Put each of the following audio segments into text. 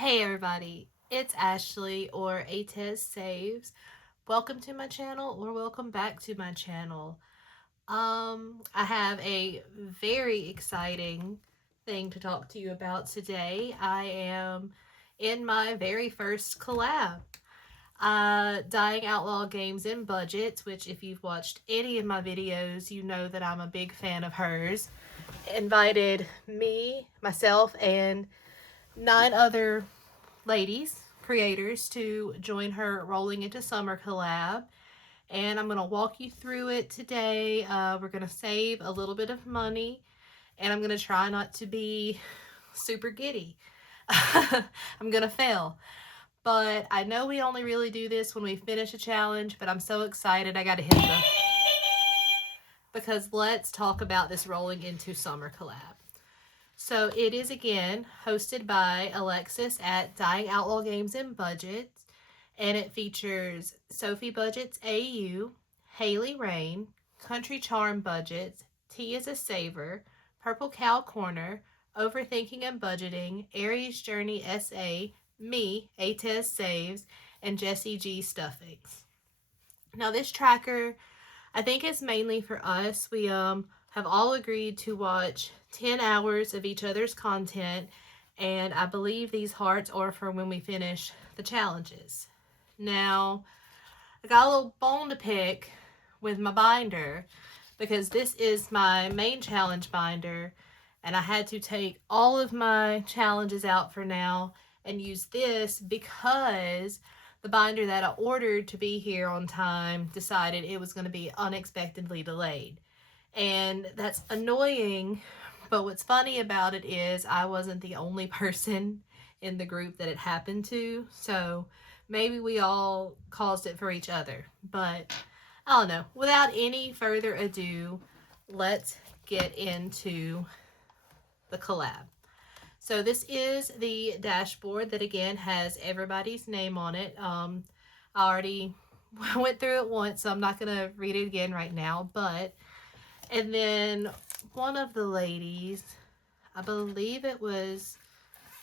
Hey everybody, it's Ashley or Atez Saves. Welcome to my channel or welcome back to my channel. I have a very exciting thing to talk to you about today. I am in my very first collab. Dying Outlaw Games and Budgets, which if you've watched any of my videos, you know that I'm a big fan of hers. Invited me, myself, and 9 other ladies, creators, to join her Rolling Into Summer collab. And I'm going to walk you through it today. We're going to save a little bit of money, and I'm going to try not to be super giddy. I'm going to fail. But I know we only really do this when we finish a challenge, but I'm so excited I got to hit the... Because let's talk about this Rolling Into Summer collab. So it is again hosted by Alexis at Dying Outlaw Games and Budgets, and it features Sophie Budgets AU, Haley Rain, Country Charm Budgets, T is a Saver, Purple Cow Corner, Overthinking and Budgeting, Aries Journey SA, me, Atez Saves, and Jessie G Stuffings. Now this tracker, I think it's mainly for us. We have all agreed to watch 10 hours of each other's content, and I believe these hearts are for when we finish the challenges. Now, I got a little bone to pick with my binder because this is my main challenge binder, and I had to take all of my challenges out for now and use this because the binder that I ordered to be here on time decided it was going to be unexpectedly delayed. And that's annoying, but what's funny about it is I wasn't the only person in the group that it happened to, so maybe we all caused it for each other. But I don't know. Without any further ado, let's get into the collab. So this is the dashboard that again has everybody's name on it. I already went through it once, so I'm not going to read it again right now. And then one of the ladies, I believe it was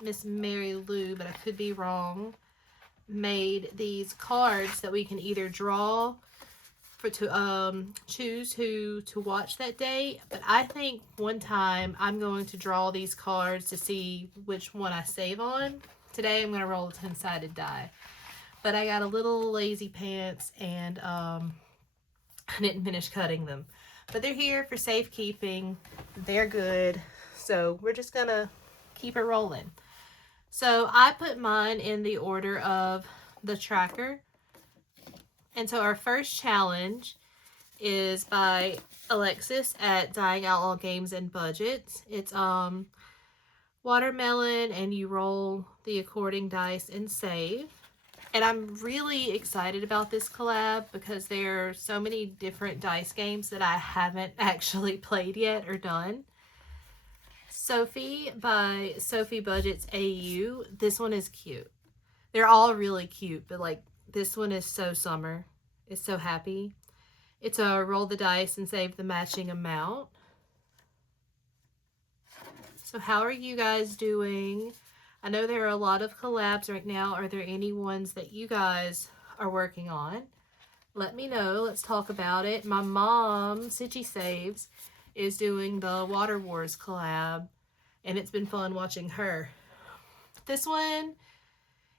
Miss Mary Lou, but I could be wrong, made these cards that we can either draw to choose who to watch that day. But I think one time I'm going to draw these cards to see which one I save on. Today I'm going to roll a 10-sided die. But I got a little lazy pants and I didn't finish cutting them. But they're here for safekeeping. They're good. So we're just going to keep it rolling. So I put mine in the order of the tracker. And so our first challenge is by Alexis at Dying Outlaw Games and Budgets. It's watermelon, and you roll the according dice and save. And I'm really excited about this collab because there are so many different dice games that I haven't actually played yet or done. Sophie by Sophie Budgets AU. This one is cute. They're all really cute, but like this one is so summer. It's so happy. It's a roll the dice and save the matching amount. So how are you guys doing? I know there are a lot of collabs right now. Are there any ones that you guys are working on? Let me know. Let's talk about it. My mom, Sitchy Saves, is doing the Water Wars collab, and it's been fun watching her. This one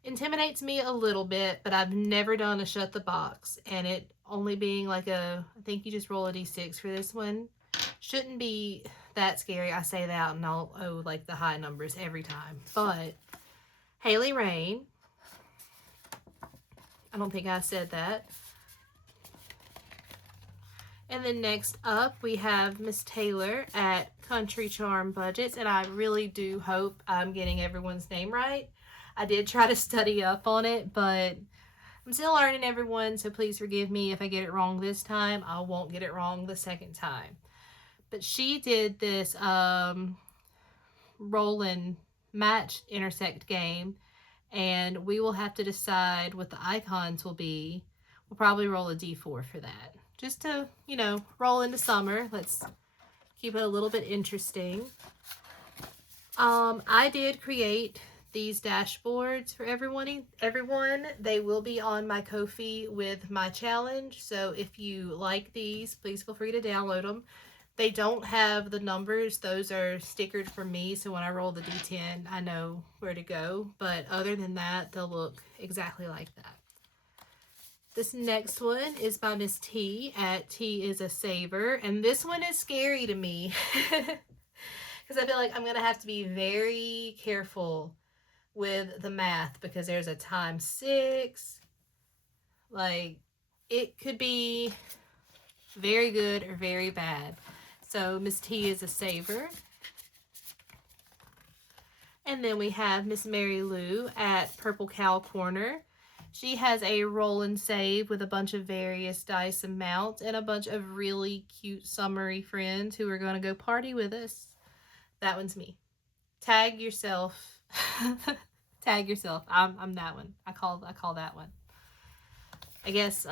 intimidates me a little bit, but I've never done a shut the box, and it only being like I think you just roll a d6 for this one. Shouldn't be that scary. I say that and I'll owe like the high numbers every time. But Haley Rain, I don't think I said that. And then next up we have Miss Taylor at Country Charm Budgets, and I really do hope I'm getting everyone's name right. I did try to study up on it, but I'm still learning everyone, so please forgive me if I get it wrong this time. I won't get it wrong the second time. But she did this roll and match intersect game, and we will have to decide what the icons will be. We'll probably roll a d4 for that. Just to, you know, roll into summer. Let's keep it a little bit interesting. I did create these dashboards for everyone. They will be on my Ko-fi with my challenge. So if you like these, please feel free to download them. They don't have the numbers. Those are stickered for me. So when I roll the D10, I know where to go. But other than that, they'll look exactly like that. This next one is by Miss T at T is a Saver. And this one is scary to me. Because I feel like I'm going to have to be very careful with the math because there's a times 6. Like, it could be very good or very bad. So Miss T is a Saver. And then we have Miss Mary Lou at Purple Cow Corner. She has a roll and save with a bunch of various dice amounts and a bunch of really cute summery friends who are going to go party with us. That one's me. Tag yourself. Tag yourself. I'm that one. I call that one. I guess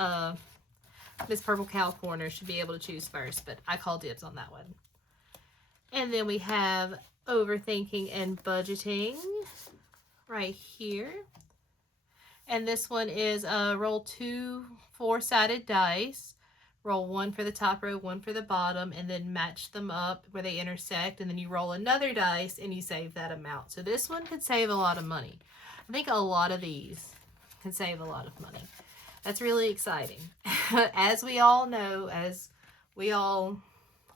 Miss Purple Cow Corner should be able to choose first, but I call dibs on that one. And then we have Overthinking and Budgeting right here. And this one is roll 2 4-sided dice. Roll 1 for the top row, 1 for the bottom, and then match them up where they intersect. And then you roll another dice and you save that amount. So this one could save a lot of money. I think a lot of these can save a lot of money. That's really exciting. As we all know, as we all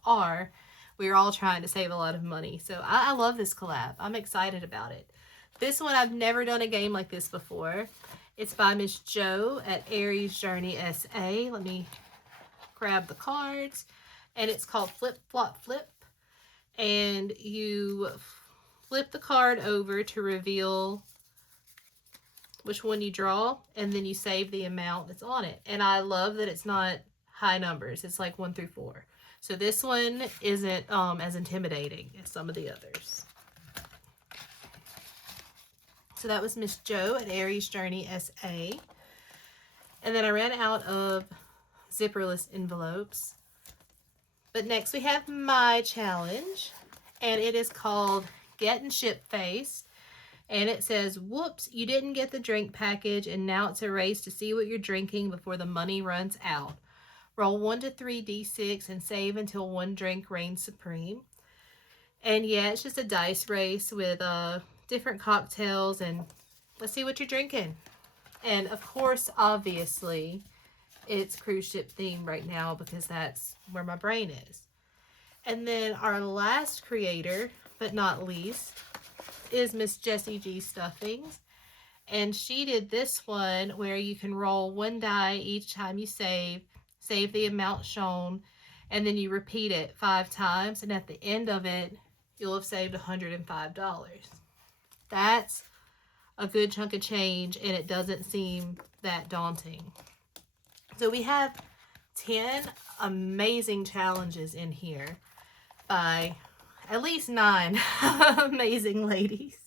are, we're all trying to save a lot of money. So I love this collab. I'm excited about it. This one, I've never done a game like this before. It's by Miss Jo at Aries Journey SA. Let me grab the cards. And it's called Flip Flop Flip. And you flip the card over to reveal which one you draw, and then you save the amount that's on it. And I love that it's not high numbers. It's like 1 through 4. So this one isn't as intimidating as some of the others. So that was Miss Jo at Aries Journey SA. And then I ran out of zipperless envelopes. But next we have my challenge, and it is called Getting Shit-Faced. And it says, whoops, you didn't get the drink package, and now it's a race to see what you're drinking before the money runs out. Roll 1 to 3 d6 and save until one drink reigns supreme. And yeah, it's just a dice race with different cocktails, and let's see what you're drinking. And of course, obviously, it's cruise ship themed right now because that's where my brain is. And then our last creator, but not least, is Miss Jessie G Stuffings. And she did this one where you can roll 1 die each time you save the amount shown, and then you repeat it 5 times, and at the end of it, you'll have saved $105. That's a good chunk of change, and it doesn't seem that daunting. So we have 10 amazing challenges in here by at least 9 amazing ladies.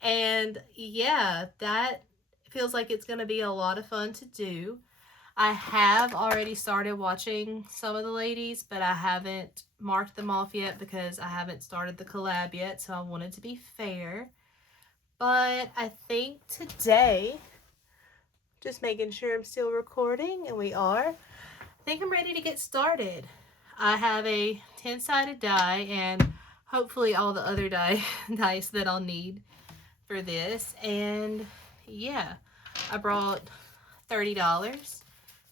And yeah, that feels like it's going to be a lot of fun to do. I have already started watching some of the ladies, but I haven't marked them off yet because I haven't started the collab yet, so I wanted to be fair. But I think today, just making sure I'm still recording, and we are, I think I'm ready to get started. I have a 10-sided die and hopefully all the other dice that I'll need for this. And yeah, I brought $30.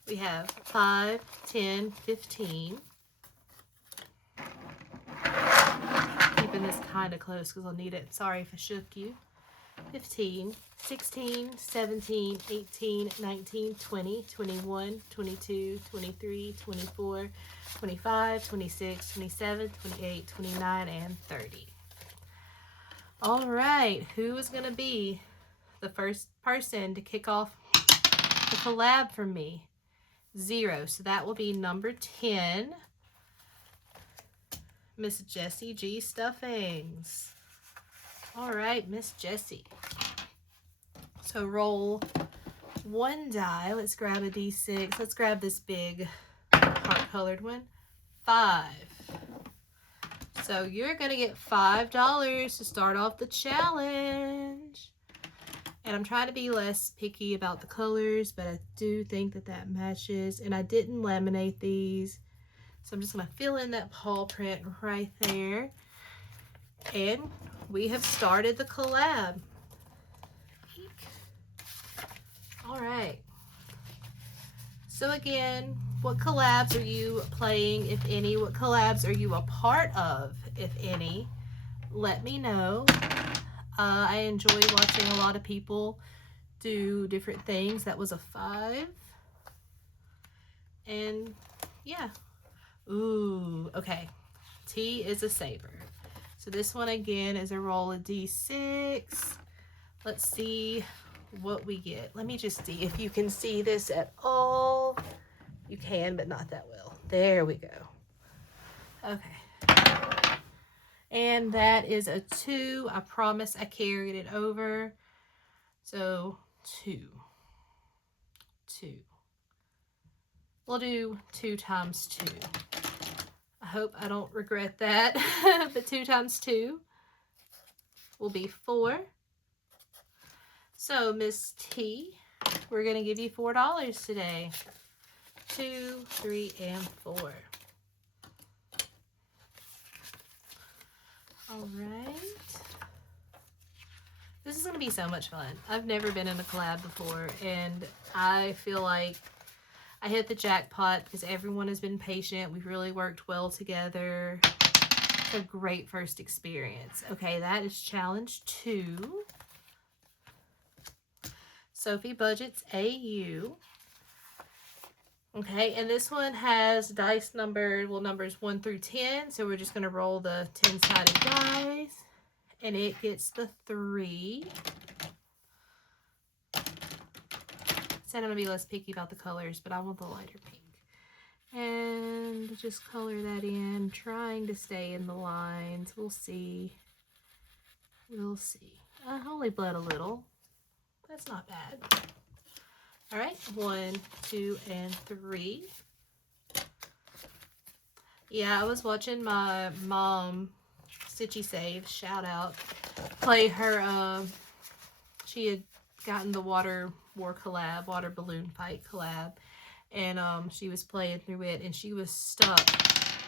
We have 5, 10, 15. Keeping this kind of close because I'll need it. Sorry if I shook you. 15, 16, 17, 18, 19, 20, 21, 22, 23, 24, 25, 26, 27, 28, 29, and 30. All right, who is going to be the first person to kick off the collab for me? 0. So that will be number 10, Miss Jessie G Stuffings. All right, Miss Jessie. So roll 1 die. Let's grab a d6. Let's grab this big heart-colored one. 5. So you're going to get $5 to start off the challenge. And I'm trying to be less picky about the colors, but I do think that that matches. And I didn't laminate these, so I'm just going to fill in that paw print right there. And we have started the collab. All right. So again, what collabs are you playing, if any? What collabs are you a part of, if any? Let me know. I enjoy watching a lot of people do different things. That was a 5. And yeah. Ooh, okay. T is a saver. So this one again is a roll of D6. Let's see what we get. Let me just see if you can see this at all. You can, but not that well. There we go. Okay. And that is a 2. I promise I carried it over. So 2. 2. We'll do 2 times 2. I hope I don't regret that. But 2 times 2 will be 4. So Miss T, we're going to give you $4 today. 2, 3, and 4. All right. This is going to be so much fun. I've never been in a collab before, and I feel like I hit the jackpot because everyone has been patient. We've really worked well together. It's a great first experience. Okay, that is challenge 2. Sophie Budget's AU. Okay, and this one has dice numbered, well, numbers 1 through 10. So we're just going to roll the 10-sided dice. And it gets the 3. Said I'm going to be less picky about the colors, but I want the lighter pink. And just color that in, trying to stay in the lines. We'll see. We'll see. I only bled a little. That's not bad. All right, 1, 2, and 3. Yeah, I was watching my mom, Stitchy Save, shout out, play her, she had gotten the water war collab, water balloon fight collab, and she was playing through it, and she was stuck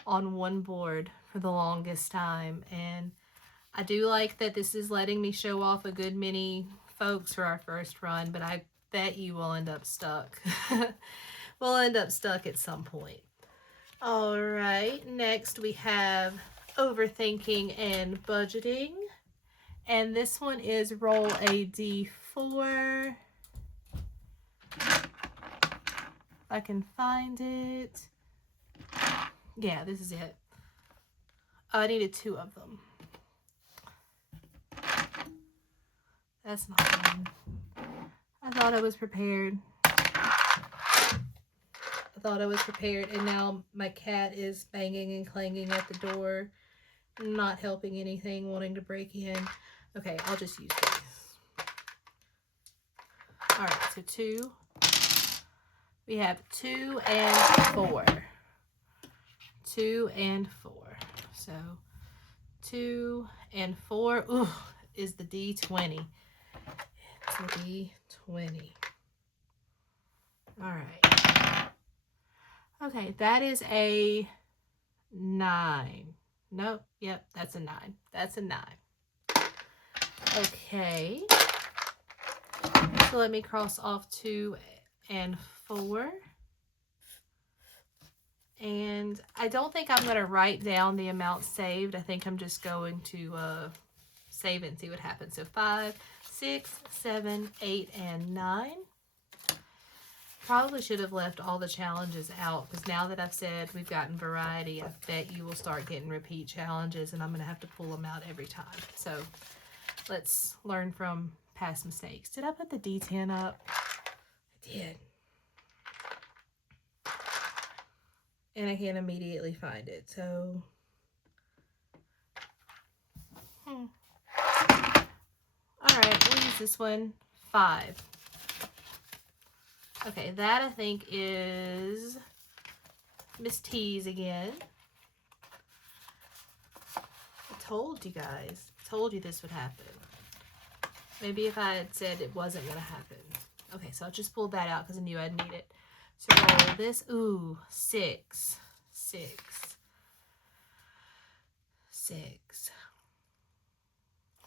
on one board for the longest time. And I do like that this is letting me show off a good many folks for our first run, but I bet you will end up stuck. We'll end up stuck at some point. All right, next we have overthinking and budgeting. And this one is roll a D4. If I can find it. Yeah, this is it. I needed 2 of them. That's not fun. I thought I was prepared. And now my cat is banging and clanging at the door, not helping anything, wanting to break in. Okay, I'll just use these. All right, so 2. We have 2 and 4. 2 and 4. So 2 and 4. Ooh, is the D20. It's a D20. All right. Okay, that is a 9. Nope. Yep, that's a 9. That's a 9. Okay. So let me cross off 2 and 4. And I don't think I'm going to write down the amount saved. I think I'm just going to save it and see what happens. So 5, 6, 7, 8, and 9. Probably should have left all the challenges out, because now that I've said we've gotten variety, I bet you will start getting repeat challenges, and I'm going to have to pull them out every time. So let's learn from past mistakes. Did I put the D10 up? I did. And I can't immediately find it, so. All right, we'll use this one. 5. Okay, that I think is Miss T's again. I told you guys. I told you this would happen. Maybe if I had said it wasn't going to happen. Okay, so I just pulled that out because I knew I'd need it. So roll this. Ooh, 6. 6. 6.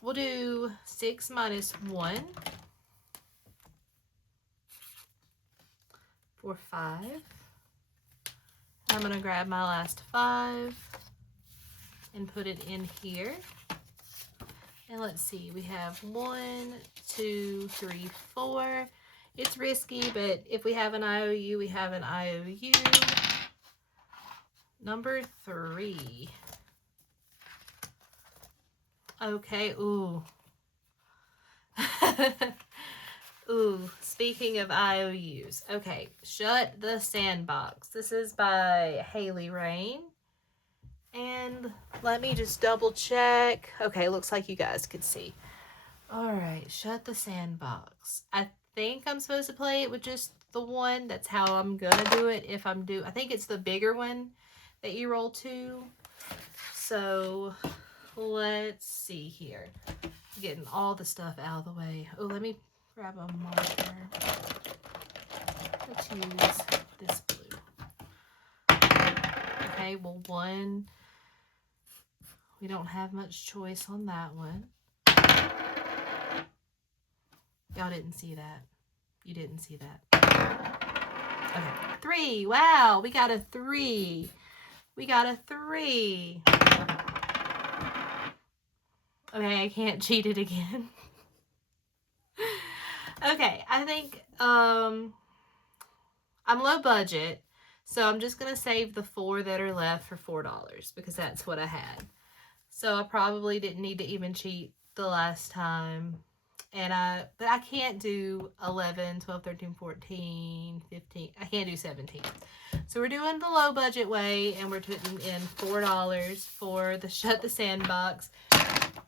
We'll do 6 minus 1 for 5. I'm going to grab my last 5 and put it in here. And let's see, we have 1, 2, 3, 4. It's risky, but if we have an IOU, we have an IOU. Number 3. Okay, ooh. Ooh, speaking of IOUs. Okay, Shut the Sandbox. This is by Haley Rain. And let me just double check. Okay, looks like you guys could see. Alright, Shut the Sandbox. I think I'm supposed to play it with just the one. That's how I'm gonna do it if I'm I think it's the bigger one that you roll 2. So let's see here. Getting all the stuff out of the way. Oh, let me grab a marker. Let's use this blue. Okay, well, 1. We don't have much choice on that one. Y'all didn't see that. You didn't see that. Okay, 3. Wow, we got a 3. We got a 3. Okay, I can't cheat it again. Okay, I think I'm low budget, so I'm just gonna save the 4 that are left for $4 because that's what I had. So I probably didn't need to even cheat the last time. But I can't do 11, 12, 13, 14, 15. I can't do 17. So we're doing the low budget way, and we're putting in $4 for the Shut the Sandbox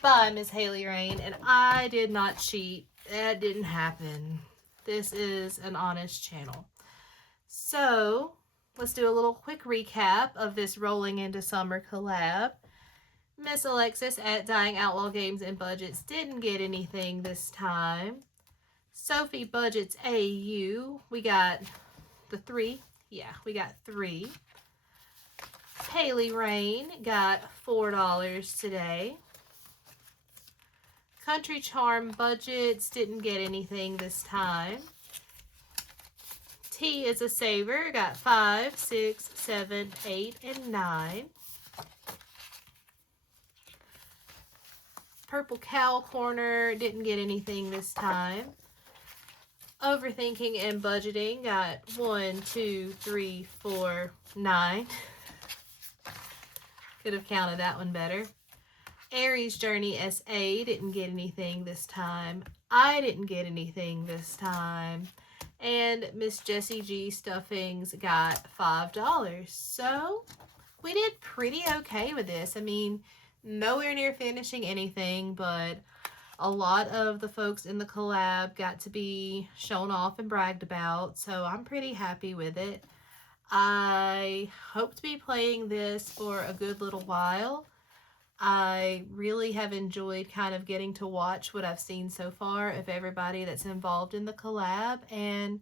by Miss Haley Rain. And I did not cheat. That didn't happen. This is an honest channel. So let's do a little quick recap of this Rolling into Summer collab. Miss Alexis at Dying Outlaw Games and Budgets didn't get anything this time. Sophie Budgets AU, we got the 3. Yeah, we got 3. Haley Rain got $4 today. Country Charm Budgets didn't get anything this time. T is a Saver, got 5, 6, 7, 8, and 9. Purple Cow Corner didn't get anything this time. Overthinking and Budgeting got 1, 2, 3, 4, 9. Could have counted that one better. Aries Journey SA didn't get anything this time. I didn't get anything this time. And Miss Jessie G Stuffings got $5. So we did pretty okay with this. I mean, nowhere near finishing anything, but a lot of the folks in the collab got to be shown off and bragged about, so I'm pretty happy with it. I hope to be playing this for a good little while. I really have enjoyed kind of getting to watch what I've seen so far of everybody that's involved in the collab, and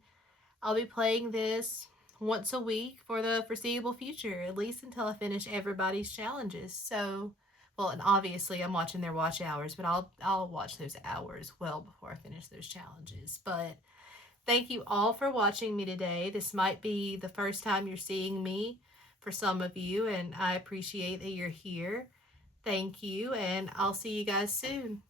I'll be playing this once a week for the foreseeable future, at least until I finish everybody's challenges. So, well, and obviously I'm watching their watch hours, but I'll watch those hours well before I finish those challenges. But thank you all for watching me today. This might be the first time you're seeing me for some of you, and I appreciate that you're here. Thank you, and I'll see you guys soon.